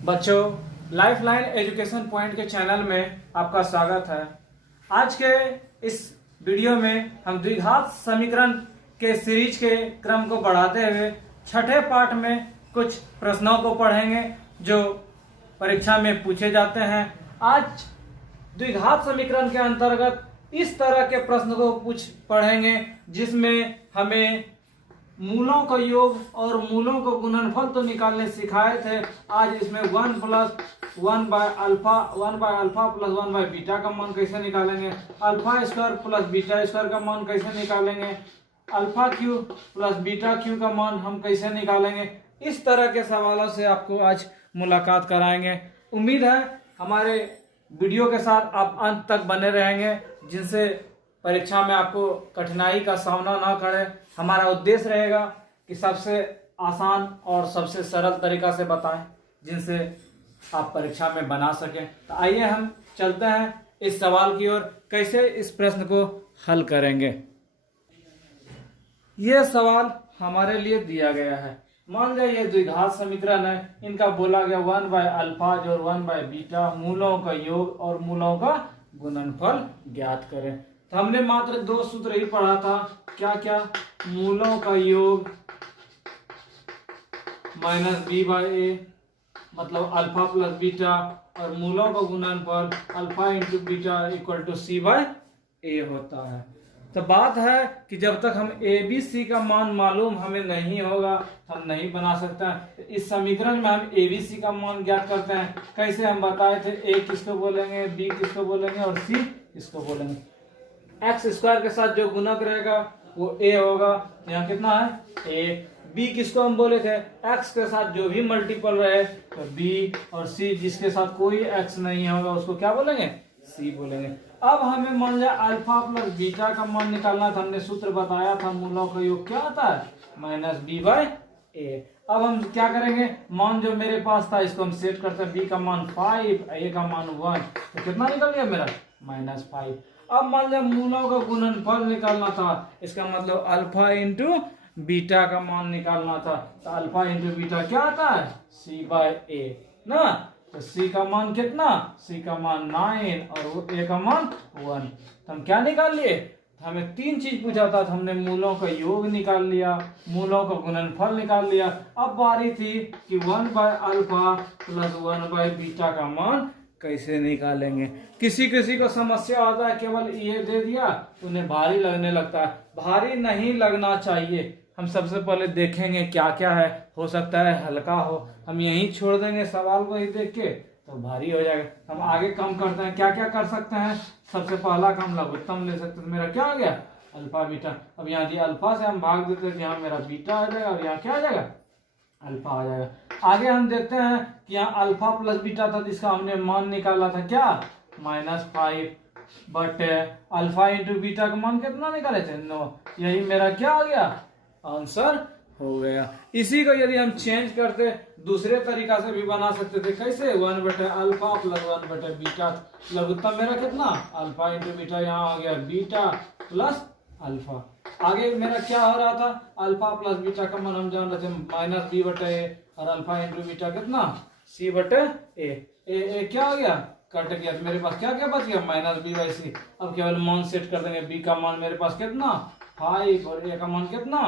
बच्चों, lifeline education point के channel में आपका स्वागत है। आज के इस वीडियो में हम द्विघात समीकरण के सीरीज के क्रम को बढ़ाते हुए छठे पाठ में कुछ प्रश्नों को पढ़ेंगे जो परीक्षा में पूछे जाते हैं। आज द्विघात समीकरण के अंतर्गत इस तरह के प्रश्न को पढ़ेंगे जिसमें हमें मूलों का योग और मूलों का गुणनफल तो निकालने सिखाए थे। आज इसमें 1 + 1 by alpha plus 1 by beta का मान कैसे निकालेंगे, alpha square plus beta square का मान कैसे निकालेंगे, alpha cube plus beta cube का मान हम कैसे निकालेंगे, इस तरह के सवालों से आपको आज मुलाकात कराएंगे। उम्मीद है हमारे वीडियो के साथ आप अंत तक बने रहेंगे जिनसे परीक्षा में आपको कठिनाई का सामना ना करे। हमारा उद्देश्य रहेगा कि सबसे आसान और सबसे सरल तरीका से बताएं जिनसे आप परीक्षा में बना सकें। तो आइए हम चलते हैं इस सवाल की ओर, कैसे इस प्रश्न को हल करेंगे। यह सवाल हमारे लिए दिया गया है। मान लिया ये द्विघात समीकरण है, इनका बोला गया 1 बाय अल्फा और 1 बाय बीटा, मूलों का योग और मूलों का गुणनफल ज्ञात करें। तो हमने मात्र दो सूत्र ही पढ़ा था, क्या क्या, मूलों का योग माइनस बी बाय ए मतलब अल्फा प्लस बीटा, और मूलों का गुणनफल alpha into beta equal to C by A होता है। तो बात है कि जब तक हम ए बी सी का मान मालूम हमें नहीं होगा हम नहीं बना सकते हैं। इस समीकरण में हम ए बी सी का मान ज्ञात करते हैं। कैसे हम बताए थे, ए किसको बोलेंगे, बी किसको बोलेंगे और सी किसको बोलेंगे। एक्स स्क्वायर के साथ जो गुणक रहेगा वो ए होगा, यहाँ कितना है ए। बी किसको हम बोले थे, एक्स के साथ जो भी मल्टीपल रहे तो बी, और सी जिसके साथ कोई एक्स नहीं होगा उसको क्या बोलेंगे, सी बोलेंगे। अब हमें मान लिया अल्फा प्लस बीटा का मान निकालना था। हमने सूत्र बताया था, मूलों का योग क्या आता है माइनस बी बाय ए। अब हम क्या करेंगे, मान जो मेरे पास था इसको हम सेट करते हैं। बी का मान 5, ए का मान 1, तो कितना निकल गया मेरा -5। अब मान लिया मूलों का गुणनफल निकालना था, इसका मतलब अल्फा इंटू बीटा का मान निकालना था। तो अल्फा इंटू बीटा क्या आता है, सी बाय ए ना। तो सी का मान कितना, सी का मान 9 और ए का मान 1। तो हम क्या निकाल लिए, हमें 3 चीज पूछा था। तो हमने मूलों का योग निकाल लिया, मूलों का गुणनफल निकाल लिया। अब बारी थी कि 1 by alpha plus 1 by beta का मान कैसे निकालेंगे। किसी किसी को समस्या आता है केवल ये दे दिया, उन्हें भारी लगने लगता है। भारी नहीं लगना चाहिए। हम सबसे पहले देखेंगे क्या क्या है, हो सकता है हल्का हो, हम यहीं छोड़ देंगे सवाल को ही देख के तो भारी हो जाएगा। हम आगे कम करते हैं, क्या क्या कर सकते हैं। सबसे पहला काम लघुत्तम ले सकते हैं। मेरा क्या आ गया, अल्फा बीटा। अब यहाँ दिया अल्फा से हम भाग देते हैं, यहाँ मेरा बीटा आ जाएगा और यहाँ क्या आ जाएगा, अल्फा आ जाएगा। आगे हम देखते हैं कि यहाँ अल्फा प्लस बीटा था जिसका हमने मान निकाला था क्या -5, बट अल्फा इंटू बीटा का मान कितना निकाले थे 9। यही मेरा क्या आ गया, आंसर हो गया। इसी को यदि हम चेंज करते दूसरे तरीका से भी बना सकते थे। कैसे, 1 बटे अल्फा प्लस 1 बटे बीटा। लघुत्तम मेरा कितना, अल्फा इंटू बीटा, यहाँ आ गया बीटा प्लस अल्फा। आगे मेरा क्या हो रहा था, अल्फा प्लस बीटा का मान हम जान रहे थे -b बटे ए, और अल्फा इंटू बीटा कितना, c बटे ए। क्या हो गया, कट गया। तो मेरे पास क्या क्या बच गया, -b बाई सी। अब केवल मान सेट कर देंगे। b का मान मेरे पास कितना 5 और a का मान कितना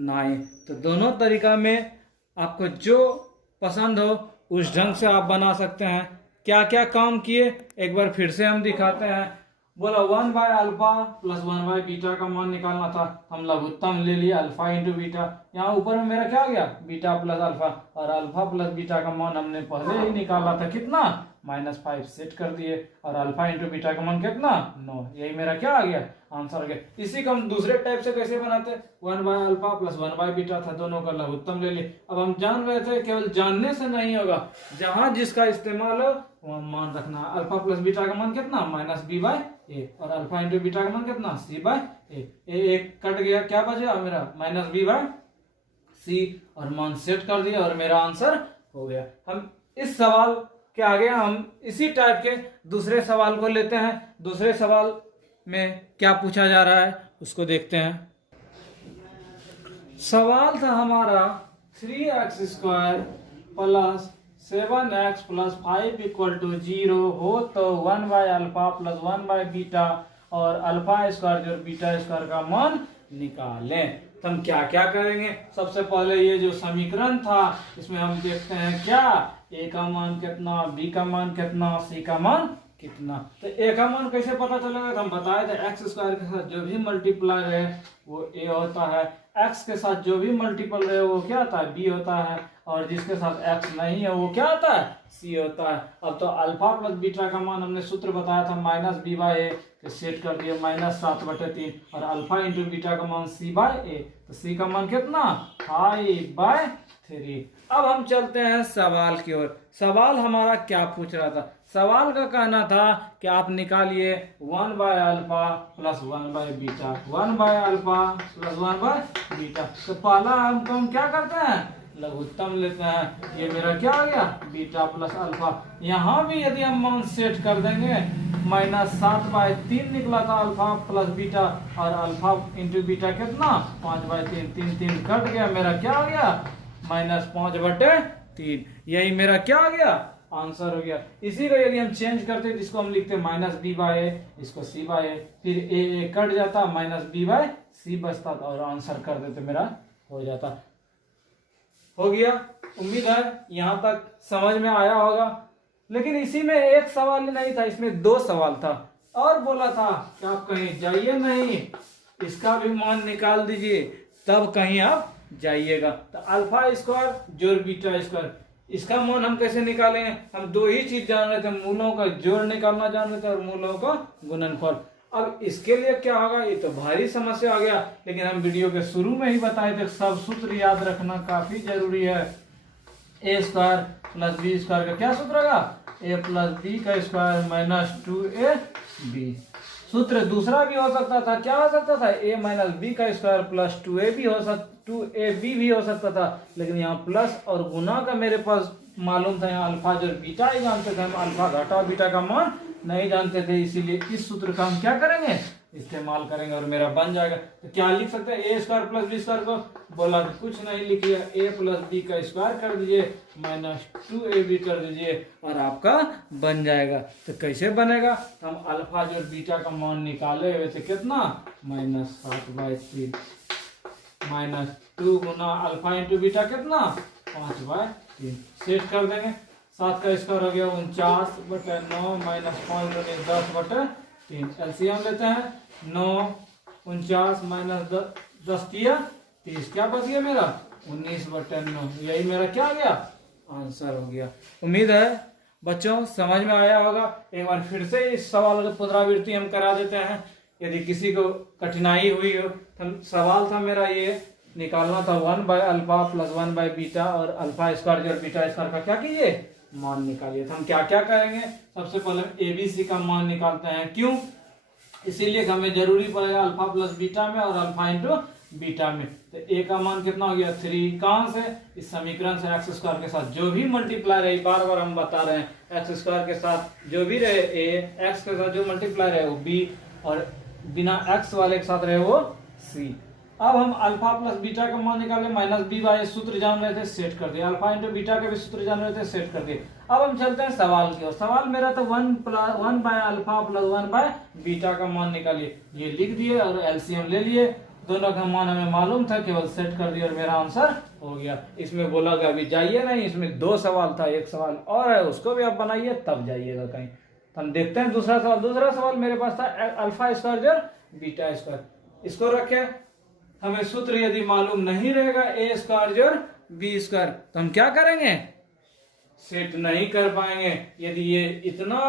9। तो दोनों तरीका में आपको जो पसंद हो उस ढंग से आप बना सकते हैं। क्या क्या काम किए एक बार फिर से हम दिखाते हैं। बोला 1 by alpha plus 1 by beta का मान निकालना था, हम लघुत्तम ले लिया अल्फा इंटू बीटा। यहाँ ऊपर में मेरा क्या आ गया, बीटा प्लस अल्फा, और अल्फा प्लस बीटा का मान हमने पहले ही निकाला था कितना -5 सेट कर दिए, और अल्फा इंटू बीटा का मान कितना 9। यही मेरा क्या आ गया, आंसर आ गया। इसी को हम दूसरे टाइप से कैसे बनाते, 1 by alpha plus 1 by beta था, दोनों का लघुत्तम ले लिए। अब हम जान रहे थे केवल जानने से नहीं होगा, जहां जिसका इस्तेमाल हो वहां मान रखना। अल्फा प्लस बीटा का मान कितना -b बाय ए, और अल्फा इंटू बीटा का मान कितना c बाय ए। एक कट गया, क्या बचा मेरा -b बाय सी, और मान सेट कर दिया और मेरा आंसर हो गया। हम इस सवाल के आगे हम इसी टाइप के दूसरे सवाल को लेते हैं। दूसरे सवाल में क्या पूछा जा रहा है उसको देखते हैं। सवाल था हमारा 3x² plus 7x plus 5 equal to 0 हो तो 1/अल्फा प्लस 1/बीटा और अल्फा स्क्वायर जो बीटा स्क्वायर का मान निकालें। तो हम क्या क्या करेंगे, सबसे पहले ये जो समीकरण था इसमें हम देखते हैं क्या a का मान कितना, b का मान कितना, c का मान कितना। तो a का मान कैसे पता चलेगा, तो हम बताए थे एक्स स्क्वायर के साथ जो भी मल्टीप्लाई है वो a होता है, x के साथ जो भी मल्टीपल है वो क्या होता है b होता है, और जिसके साथ x नहीं है वो क्या होता है c होता है। अब तो अल्फा प्लस बीटा का मान हमने सूत्र बताया था -b/a, तो सेट कर दिए -7/3, और अल्फा इंटू बीटा का मान c/a, तो c का मान कितना 5/3। अब हम चलते हैं सवाल की ओर। सवाल हमारा क्या पूछ रहा था, सवाल का कहना था कि आप निकालिए 1/अल्फा प्लस 1/बीटा, 1/अल्फा प्लस 1/बीटा। तो पहला हम क्या करते हैं, लघुत्तम लेते हैं। ये मेरा क्या आ गया बीटा प्लस अल्फा। यहाँ भी यदि हम मान सेट कर देंगे -7/3 निकला था अल्फा प्लस बीटा, और अल्फा इंटू बीटा कितना 5/3, 3 कट गया, मेरा क्या आ गया -5/3। यही मेरा क्या आ गया आंसर हो गया। इसी को यदि हम चेंज करते तो इसको हम लिखते -b/a, इसको c/a, फिर a कट जाता -b/c बचता और आंसर कर देते मेरा हो जाता। हो गया, उम्मीद है यहाँ तक समझ में आया होगा। लेकिन इसी में एक सवाल ही नहीं था, इसमें 2 सवाल था, और बोला था कि आप कहीं जाइए नहीं, इसका भी मान निकाल दीजिए तब कहीं आप जाइएगा। तो अल्फा स्क्वायर जोड़ बीटा स्क्वायर, इसका मान हम कैसे निकालेंगे, हम 2 ही चीज जान रहे थे, मूलों का जोड़ निकालना जान रहे थे और मूलों का गुणनफल। अब इसके लिए क्या होगा, ये तो भारी समस्या आ गया, लेकिन हम वीडियो के शुरू में ही बताए थे सब सूत्र याद रखना काफी जरूरी है। a square plus B square का क्या सूत्र होगा, a प्लस बी का स्क्वायर -2ab। सूत्र दूसरा भी हो सकता था, क्या हो सकता था, a माइनस बी का स्क्वायर प्लस 2ab भी हो सकता था, लेकिन यहाँ प्लस और गुना का मेरे पास मालूम था, यहाँ अल्फा जो बीटा ही जानते थे, हम अल्फा घटा बीटा का मान नहीं जानते थे, इसीलिए इस सूत्र का हम क्या करेंगे इस्तेमाल करेंगे और मेरा बन जाएगा। तो क्या लिख सकते हैं, a square plus B square को बोला कुछ नहीं लिखिए, a प्लस बी का स्क्वायर कर दीजिए -2ab कर दीजिए और आपका बन जाएगा। तो कैसे बनेगा, तो हम अल्फा जो बीटा का मान निकाले हुए थे कितना -7/3 -2 गुना अल्फा इंटू बीटा कितना 5/3, सेट कर देंगे। 7 का स्क्वायर हो गया 49/9 -5 गुने 10/3, एलसीएम लेते हैं 9 49 -10 दिया 30, क्या बच गया मेरा 19/9। यही मेरा क्या आ गया आंसर हो गया। उम्मीद है बच्चों समझ में आया होगा। एक बार फिर से इस सवाल की पुनरावृत्ति हम करा देते हैं, यदि किसी को कठिनाई हुई हो। तो सवाल था मेरा ये निकालना था 1/अल्फा प्लस 1/बीटा और अल्फा स्क्वायर जो बीटा स्क्वायर का क्या कीजिए मान निकालिए। तो हम क्या क्या करेंगे, सबसे पहले एबीसी का मान निकालते हैं। क्यों, इसीलिए हमें जरूरी पड़ेगा अल्फा प्लस बीटा में और अल्फा इंटू बीटा में। तो ए का मान कितना हो गया 3, कहां से, इस समीकरण से एक्स स्क्वायर के साथ जो भी मल्टीप्लाई रहे, बार बार हम बता रहे हैं, एक्स स्क्वायर के साथ जो भी रहे ए, एक्स के साथ जो मल्टीप्लाई रहे वो बी, और बिना एक्स वाले के साथ रहे वो सी। अब हम अल्फा प्लस बीटा का मान निकाले, -b/a सूत्र जान रहे थे, सेट कर दिए। अल्फा इंटू बीटा के भी सूत्र जान रहे थे, सेट कर दिए। अब हम चलते हैं सवाल की ओर। सवाल मेरा तो 1/अल्फा प्लस 1/बीटा का मान निकालिए, ये लिख दिए और एलसीएम ले लिए। दोनों का मान हमें मालूम था, केवल सेट कर दिया और मेरा आंसर हो गया। इसमें बोला कि अभी जाइए नहीं, इसमें 2 सवाल था, एक सवाल और है, उसको भी आप बनाइए तब जाइएगा कहीं। तो हम देखते हैं दूसरा सवाल। दूसरा सवाल मेरे पास था अल्फा स्क्वायर जोड़ बीटा स्क्वायर, इसको रखे। हमें सूत्र यदि मालूम नहीं रहेगा ए स्क्वायर जोड़ बी स्क्वायर, तो हम क्या करेंगे, सेट नहीं कर पाएंगे। यदि ये इतना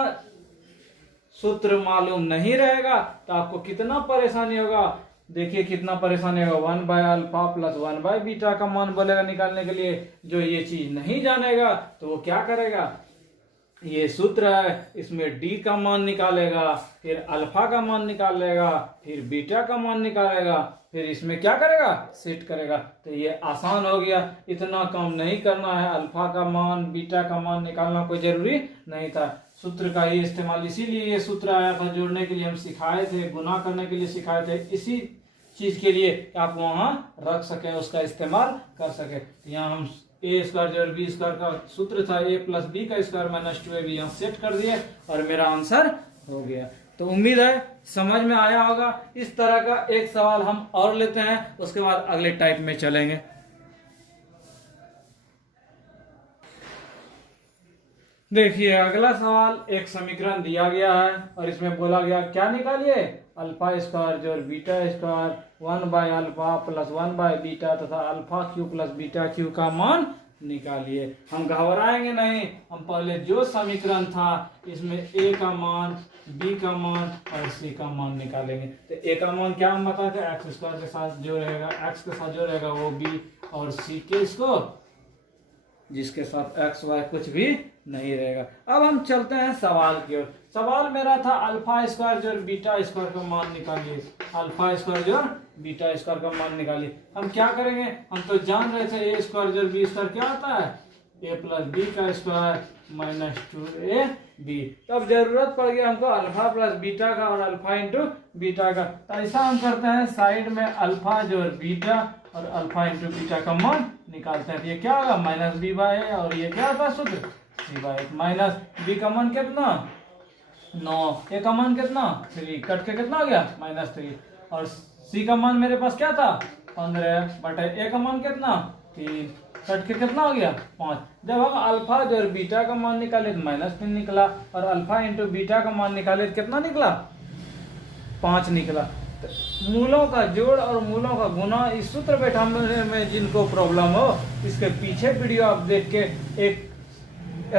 सूत्र मालूम नहीं रहेगा तो आपको कितना परेशानी होगा, देखिए कितना परेशानी होगा। 1/अल्फा प्लस 1/बीटा का मान बोलेगा निकालने के लिए, जो ये चीज नहीं जानेगा तो वो क्या करेगा, ये सूत्र है इसमें डी का मान निकालेगा, फिर अल्फा का मान निकालेगा, फिर बीटा का मान निकालेगा, फिर इसमें क्या करेगा सेट करेगा। तो ये आसान हो गया, इतना काम नहीं करना है। अल्फा का मान बीटा का मान निकालना कोई जरूरी नहीं था, सूत्र का ही इस्तेमाल, इसीलिए ये सूत्र आया था। जोड़ने के लिए हम सिखाए थे, गुना करने के लिए सिखाए थे, इसी चीज के लिए आप वहां रख सके, उसका इस्तेमाल कर सके। यहाँ हम ए स्क्वायर जोड़ बी स्क्वायर का सूत्र था ए प्लस बी का स्क्वायर माइनस 2ab, यहाँ सेट कर दिए और मेरा आंसर हो गया। तो उम्मीद है समझ में आया होगा। इस तरह का एक सवाल हम और लेते हैं, उसके बाद अगले टाइप में चलेंगे। देखिए अगला सवाल, एक समीकरण दिया गया है और इसमें बोला गया क्या निकालिए, अल्फा स्क्वायर जोड़ बीटा स्क्वायर 1/अल्फा प्लस 1/बीटा तथा alpha cube plus beta cube का मान निकालिए। हम घबराएंगे नहीं, हम पहले जो समीकरण था इसमें ए का मान, बी का मान और सी का मान निकालेंगे। तो ए का मान क्या हम बताते हैं, एक्स स्क्वायर के साथ जो रहेगा, एक्स के साथ जो रहेगा वो बी, और सी के इसको जिसके साथ एक्स वाई कुछ भी नहीं रहेगा। अब हम चलते हैं सवाल की ओर। सवाल मेरा था अल्फा स्क्वायर जोड़ बीटा स्क्वायर का मान निकालिए, अल्फा स्क्वायर जोड़ बीटा स्क्वायर का मान निकालिए। हम क्या करेंगे, हम तो जान रहे थे ए स्क्वायर जोड़ बी स्क्वायर क्या होता है, ए प्लस बी का स्क्वायर माइनस 2ab। तब जरूरत पड़ गई हमको अल्फा प्लस बीटा का और अल्फा इंटू बीटा का। तो ऐसा हम करते हैं, साइड में अल्फा जोड़ बीटा और अल्फा इंटू बीटा का मान निकालते हैं। तो ये क्या होगा, माइनस बी बाई ए, और ये क्या होता है सूत्र, सी बाई ए। माइनस बी का मान कितना 9, ए का मान कितना 3, कट के कितना हो गया -3, और सी का मान मेरे पास क्या था 15 बटे ए का मान कितना 3, कट के कितना हो गया 5। जब हम अल्फा जोड़ बीटा का मान निकाले तो -3 निकला, और अल्फा इंटू बीटा का मान निकाले तो कितना निकला 5 निकला। तो मूलों का जोड़ और मूलों का गुना, इस सूत्र बैठाने में जिनको प्रॉब्लम हो, इसके पीछे वीडियो आप देख के, एक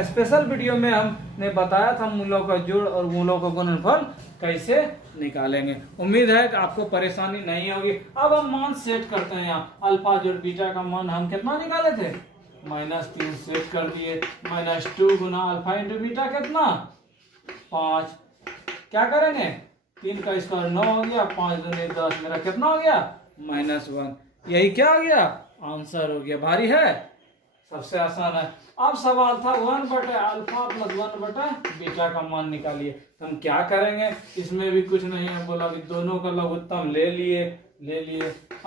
स्पेशल वीडियो में हमने बताया था मूलों का जोड़ और मूलों का गुणनफल कैसे निकालेंगे। उम्मीद है कि आपको परेशानी नहीं होगी। अब हम मान सेट करते हैं। यहाँ अल्फा जोड़ बीटा का मान हम कितना निकाले थे -3 सेट कर दिए, -2 गुना अल्फा इंटू बीटा कितना 5। क्या करेंगे, 3 का स्क्वायर 9 हो गया, 5 दूनी 10, मेरा कितना हो गया -1। यही क्या हो गया, आंसर हो गया। भारी है, सबसे आसान है। अब सवाल था 1 बटे अल्फा प्लस 1 बटे बीटा का मान निकालिए। तो हम क्या करेंगे, इसमें भी कुछ नहीं है, बोला कि दोनों का लघुत्तम ले लिए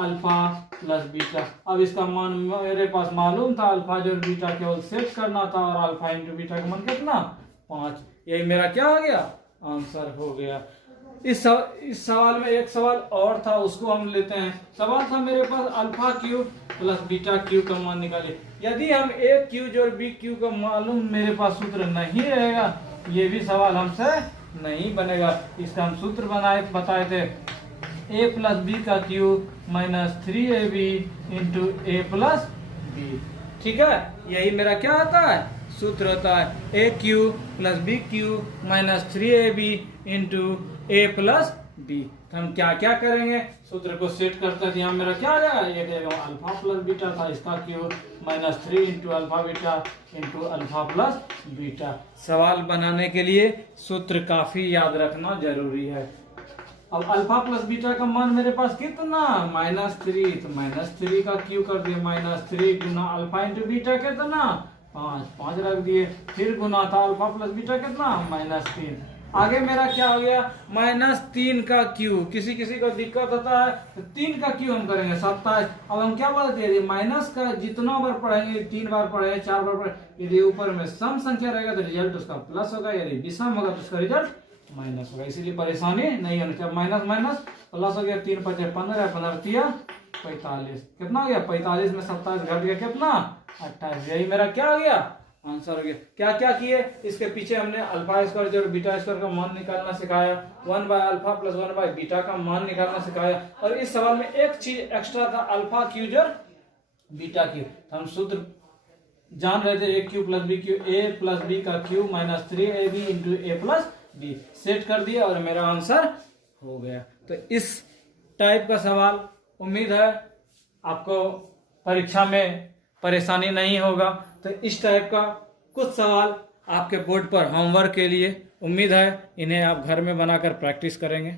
अल्फा प्लस बीटा। अब इसका मान मेरे पास मालूम था, अल्फा जोड़ बीटा केवल सेट करना था, और अल्फा इंटू बीटा का मान कितना 5। यही मेरा क्या हो गया, आंसर हो गया। इस सवाल में एक सवाल और था, उसको हम लेते हैं। सवाल था मेरे पास alpha cube plus beta cube का मान निकालिए। यदि हम ए क्यू जोड़ बी क्यू का मालूम मेरे पास सूत्र नहीं रहेगा, ये भी सवाल हमसे नहीं बनेगा। इसका हम सूत्र बताए थे, ए प्लस बी का Q -3ab into A plus B. ठीक है, यही मेरा क्या होता है, सूत्र होता है, A cube plus B cube -3ab into A plus B. तो हम क्या क्या करेंगे, सूत्र को सेट करते हैं। यहाँ मेरा क्या आ जाएगा, ये देगा अल्फा प्लस बीटा था, इसका Q -3 into alpha beta into alpha plus beta. सवाल बनाने के लिए सूत्र काफी याद रखना जरूरी है। अब अल्फा प्लस बीटा का मान मेरे पास कितना -3, तो -3 का क्यू कर दिए, -3 गुना अल्फा इंटू बीटा कितना 5 रख दिए, फिर गुना था अल्फा प्लस बीटा कितना -3। आगे मेरा क्या हो गया, -3 का क्यू। किसी किसी को दिक्कत होता है तो 3 का क्यू हम करेंगे 27। अब हम क्या बोलते हैं, माइनस का जितना बार पढ़ेंगे, 3 बार पढ़े 4 बार पढ़े, यदि ऊपर में सम संख्या रहेगा तो रिजल्ट उसका प्लस होगा, यदि विषम होगा तो उसका रिजल्ट माइनस होगा। इसीलिए परेशानी नहीं होनी चाहिए। माइनस माइनस प्लस हो गया, 3 × 5 = 15, 15 × 3 = 45। कितना हो गया, 45 में 27 घट गया कितना 28। यही मेरा क्या हो गया, आंसर हो गया। क्या क्या किए, इसके पीछे हमने अल्फा स्क्वायर जोड़ बीटा स्क्वायर का मान निकालना सिखाया, 1/अल्फा प्लस 1/बीटा का मान निकालना सिखाया, और इस सवाल में एक चीज एक्स्ट्रा था, अल्फा क्यू जोड़ बीटा क्यू। हम सूत्र जान रहे थे, ए क्यू प्लस बी क्यू, ए प्लस बी का Q -3ab into A plus B. Set कर दिया और मेरा आंसर हो गया। तो इस टाइप का सवाल, उम्मीद है आपको परीक्षा में परेशानी नहीं होगा। तो इस टाइप का कुछ सवाल आपके बोर्ड पर होमवर्क के लिए, उम्मीद है इन्हें आप घर में बनाकर प्रैक्टिस करेंगे।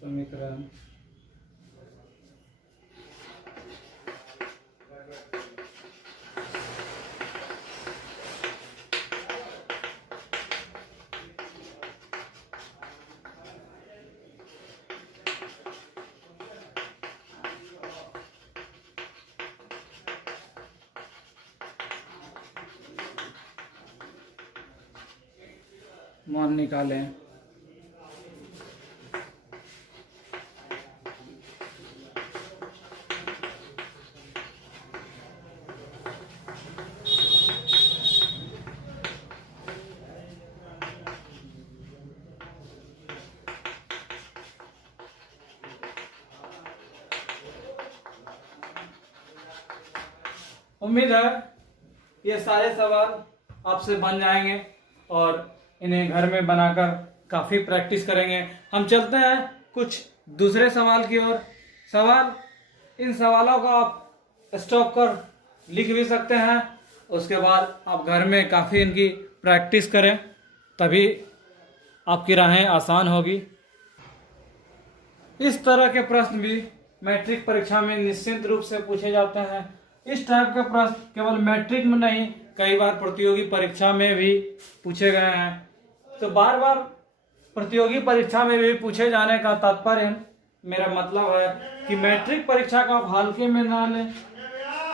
समीकरण मान निकालें। उम्मीद है ये सारे सवाल आपसे बन जाएंगे और इन्हें घर में बनाकर काफ़ी प्रैक्टिस करेंगे। हम चलते हैं कुछ दूसरे सवाल की ओर। सवाल, इन सवालों को आप स्टॉप कर लिख भी सकते हैं, उसके बाद आप घर में काफ़ी इनकी प्रैक्टिस करें, तभी आपकी राहें आसान होगी। इस तरह के प्रश्न भी मैट्रिक परीक्षा में निश्चित रूप से पूछे जाते हैं। इस टाइप के प्रश्न केवल मैट्रिक में नहीं, कई बार प्रतियोगी परीक्षा में भी पूछे गए हैं। तो बार बार प्रतियोगी परीक्षा में भी पूछे जाने का तात्पर्य, मेरा मतलब है कि मैट्रिक परीक्षा का आप हल्के में ना लें।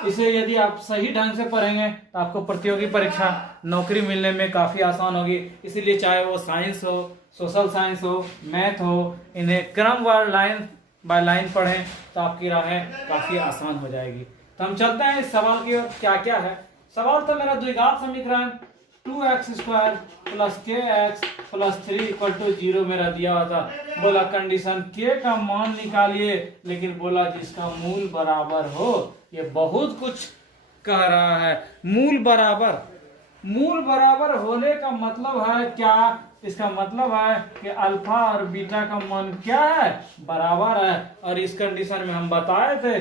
इसे यदि आप सही ढंग से पढ़ेंगे तो आपको प्रतियोगी परीक्षा नौकरी मिलने में काफ़ी आसान होगी। इसीलिए चाहे वो साइंस हो, सोशल साइंस हो, मैथ हो, इन्हें क्रमवार लाइन बाय लाइन पढ़ें तो आपकी राहें काफ़ी आसान हो जाएगी। तो हम चलते हैं इस सवाल की ओर। क्या क्या है सवाल? तो मेरा द्विघात समीकरण 2x² + kx + 3 = 0 मेरा दिया हुआ था। बोला कंडीशन k का मान निकालिए, लेकिन बोला जिसका मूल बराबर हो। ये बहुत कुछ कह रहा है। मूल बराबर होने का मतलब है क्या? इसका मतलब है कि अल्फा और बीटा का मान क्या है? बराबर है। और इस कंडीशन में हम बताए थे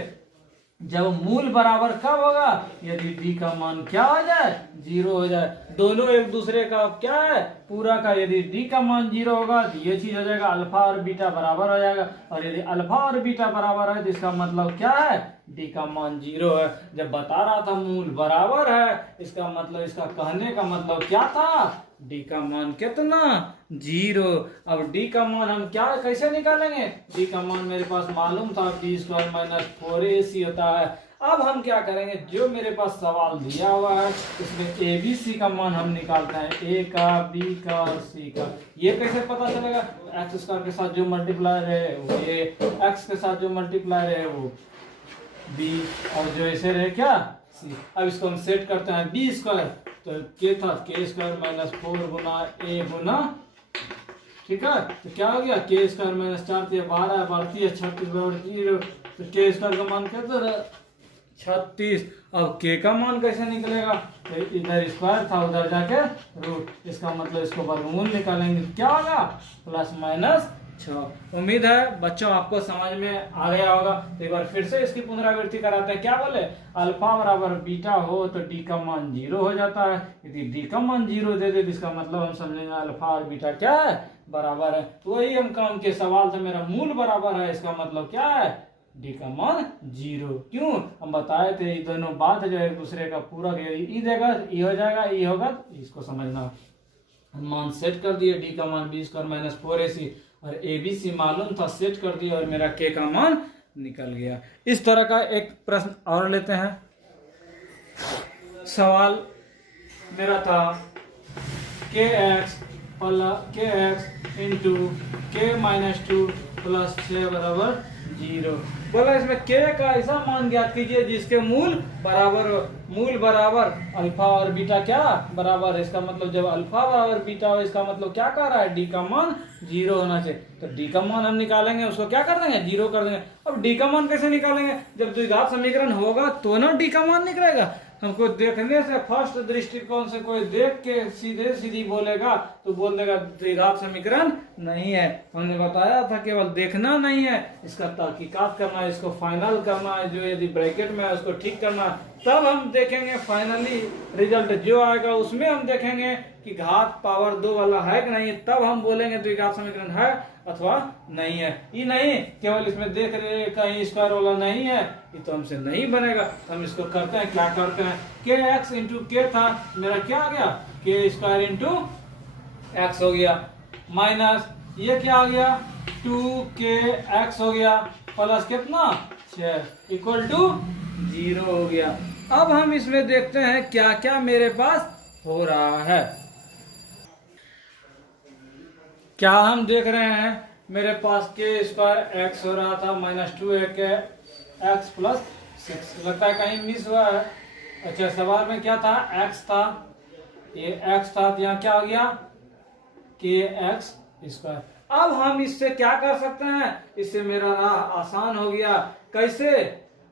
जब मूल बराबर कब होगा? यदि डी का मान क्या हो जाए? 0 हो जाए। दोनों एक दूसरे का क्या है? पूरा का। यदि डी का मान 0 होगा तो ये चीज हो जाएगा, अल्फा और बीटा बराबर हो जाएगा। और यदि अल्फा और बीटा बराबर है तो इसका मतलब क्या है? डी का मान 0 है। जब बता रहा था मूल बराबर है, इसका मतलब, इसका कहने का मतलब क्या था? डी का मान कितना? 0। अब डी का मान हम क्या कैसे निकालेंगे? डी का मान मेरे पास मालूम था, b² - 4ac होता है। अब हम क्या करेंगे, जो मेरे पास सवाल दिया हुआ है इसमें abc का मान हम निकालते हैं, a का, b का और c का। ये कैसे पता चलेगा? x² के साथ जो मल्टीप्लायर है वो a, x के साथ जो मल्टीप्लायर है वो b, और जो ऐसे रहे क्या? c। अब इसको हम सेट करते हैं b², तो k था k² - 4 गुना a गुना, ठीक है। तो क्या हो गया? k² - 4 12 बढ़ती है 36 बराबर 0। तो k² का मान कितना रहा? 36। अब k का मान कैसे निकलेगा? तो इधर स्क्वायर था, उधर जाके रूट। इसका मतलब इसको वर्गमूल निकालेंगे, क्या होगा? +/6। उम्मीद है बच्चों आपको समझ में आ गया होगा। तो एक बार फिर से इसकी पुनरावृत्ति कराते हैं। क्या बोले? अल्फा बराबर बीटा हो तो डी का मान 0 हो जाता है। यदि डी का मान 0 दे दे तो इसका मतलब हम समझेंगे अल्फा और बीटा क्या है? बराबर है। तो वही हम काम के सवाल से, मेरा मूल बराबर है, इसका मतलब क्या है? डी का मान 0। क्यों? हम बताए थे ये दोनों बात जो एक दूसरे का पूरा ई देगा ई हो जाएगा, ई होगा, इसको समझना। मान सेट कर दिए, डी का मान b² - 4ac, और abc मालूम था, सेट कर दिया और मेरा k का मान निकल गया। इस तरह का एक प्रश्न और लेते हैं। सवाल मेरा था kx into k - 2 + 6 = 0। बोला इसमें k का ऐसा मान ज्ञात कीजिए जिसके मूल बराबर हो। मूल बराबर अल्फा और बीटा क्या बराबर है? इसका मतलब जब अल्फा बराबर बीटा हो, इसका मतलब क्या कह रहा है? डी का मान 0 होना चाहिए। तो डी का मान हम निकालेंगे, उसको क्या कर देंगे? 0 कर देंगे। अब डी का मान कैसे निकालेंगे? जब द्विघात समीकरण होगा तो ना डी का मान निकलेगा। हमको देखने से, फर्स्ट दृष्टिकोण से कोई देख के सीधी बोलेगा तो बोल देगा द्विघात समीकरण नहीं है। हमने बताया था केवल देखना नहीं है, इसका तहकीकात करना है, इसको फाइनल करना है। जो यदि ब्रैकेट में है उसको ठीक करना है, तब हम देखेंगे फाइनली रिजल्ट जो आएगा उसमें हम देखेंगे कि घात पावर 2 वाला है कि नहीं। तब हम बोलेंगे द्विघात समीकरण है अथवा नहीं है। ये नहीं केवल इसमें देख रहे कहीं स्क्वायर वाला नहीं है, ये तो हमसे नहीं बनेगा। हम इसको करते हैं, क्या करते हैं? kx × k था, मेरा क्या आ गया? k² × x हो गया, माइनस ये क्या आ गया? 2kx हो गया, प्लस कितना? 6 = 0 हो गया। अब हम इसमें देखते हैं क्या क्या मेरे पास हो रहा है। क्या हम देख रहे हैं मेरे पास के स्क्वायर एक्स हो रहा था -2 के एक्स प्लस 6, लगता है कहीं मिस हुआ है। अच्छा सवाल में क्या था, एक्स था, ये एक्स था, तो यहाँ क्या हो गया के एक्स स्क्वायर। अब हम इससे क्या कर सकते हैं, इससे मेरा राह आसान हो गया। कैसे,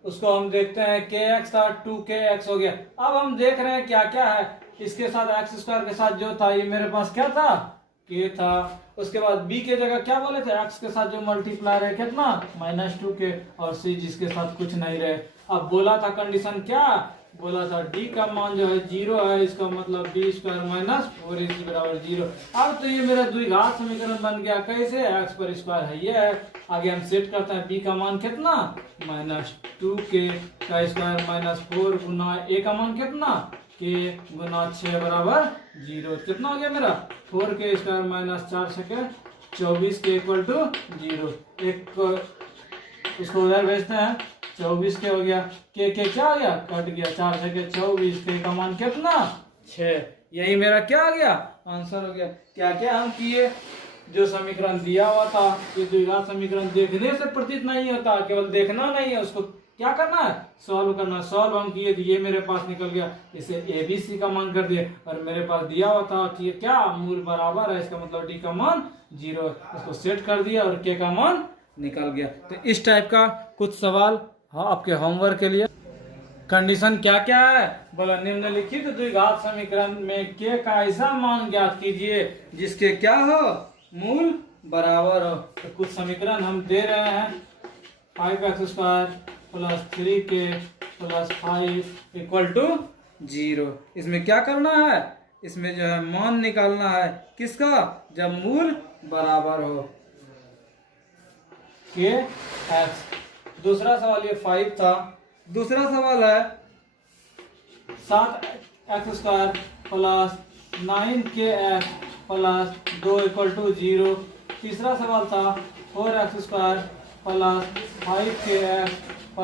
उसको हम देखते हैं, के एक्स था 2 हो गया। अब हम देख रहे हैं क्या क्या है, इसके साथ एक्स स्क्वायर के साथ जो था ये मेरे पास क्या था, के था। उसके बाद बी के जगह क्या बोले थे, एक्स के साथ जो मल्टीप्लाई है कितना -2 के, और सी जिसके साथ कुछ नहीं रहे। अब बोला था कंडीशन क्या, बोला था डी का मान जो है 0 है, इसका मतलब b² - 4ac बराबर 0। अब तो ये मेरा द्विघात समीकरण बन गया। कैसे, x पर स्क्वायर है ये है। आगे हम सेट करते हैं, b का मान कितना -2k का स्क्वायर -4 गुना a का मान कितना k गुना 6 बराबर 0। कितना हो गया मेरा 4k² -4 24 के इक्वल टू 0। एक उसको उधर भेजते हैं, 24 के हो गया, के क्या हो गया, कट गया, 4 से 24, के का मान कितना 6। यही मेरा क्या आ गया, आंसर हो गया। क्या क्या हम किए, जो समीकरण दिया हुआ था, ये द्विघात समीकरण देखने से प्रतीत नहीं होता, केवल देखना नहीं है, उसको क्या करना है, सॉल्व करना। सॉल्व हम किए, ये मेरे पास निकल गया, इसे ABC का मान कर दिया, और मेरे पास दिया हुआ था कि क्या मूल बराबर है, इसका मतलब D का मान 0, उसको सेट कर दिया और K का मान निकल गया। तो इस टाइप का कुछ सवाल हाँ आपके होमवर्क के लिए। कंडीशन क्या क्या है, बोला निम्नलिखित द्विघात समीकरण में के का ऐसा मान ज्ञात कीजिए जिसके क्या हो, मूल बराबर हो। तो कुछ समीकरण हम दे रहे हैं, 5x² + 3k + 5 = 0। इसमें क्या करना है, इसमें जो है मान निकालना है, किसका, जब मूल बराबर हो, के एक्स। दूसरा सवाल ये 5 था। दूसरा सवाल है 7x² + 9kx + 2 = 0। तीसरा सवाल था 4x² + 5kx +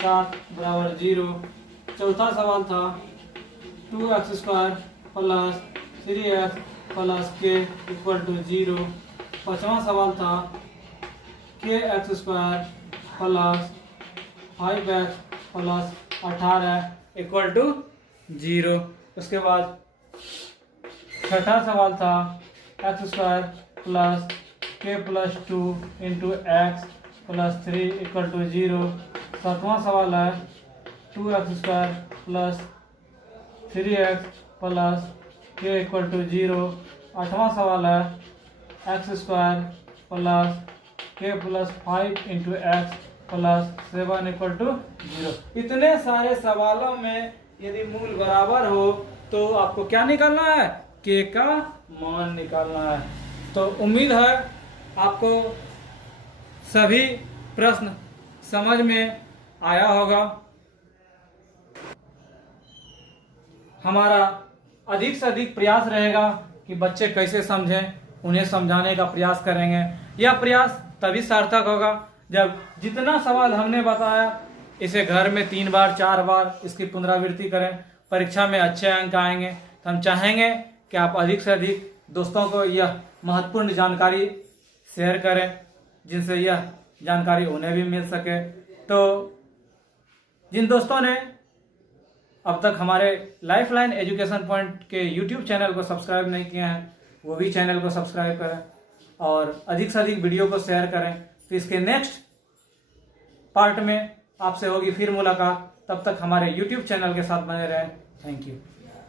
7 बराबर 0। चौथा सवाल था 2x² + 3x + k = 0। पांचवा सवाल था kx² + 5x + 18 = 0। उसके बाद छठा सवाल था x² + k + 2 × x + 3 = 0। सातवां सवाल है 2x² + 3x + k = 0। आठवां सवाल है x² + k + 5 × x + 7 = 0। इतने सारे सवालों में यदि मूल बराबर हो तो आपको क्या निकालना है, के का मान निकालना है। तो उम्मीद है आपको सभी प्रश्न समझ में आया होगा। हमारा अधिक से अधिक प्रयास रहेगा कि बच्चे कैसे समझें, उन्हें समझाने का प्रयास करेंगे। यह प्रयास तभी सार्थक होगा जब जितना सवाल हमने बताया इसे घर में 3 बार 4 बार इसकी पुनरावृत्ति करें, परीक्षा में अच्छे अंक आएंगे। तो हम चाहेंगे कि आप अधिक से अधिक दोस्तों को यह महत्वपूर्ण जानकारी शेयर करें, जिनसे यह जानकारी उन्हें भी मिल सके। तो जिन दोस्तों ने अब तक हमारे लाइफलाइन एजुकेशन पॉइंट के यूट्यूब चैनल को सब्सक्राइब नहीं किया है, वो भी चैनल को सब्सक्राइब करें और अधिक से अधिक वीडियो को शेयर करें। तो इसके नेक्स्ट पार्ट में आपसे होगी फिर मुलाकात। तब तक हमारे यूट्यूब चैनल के साथ बने रहें। Thank you.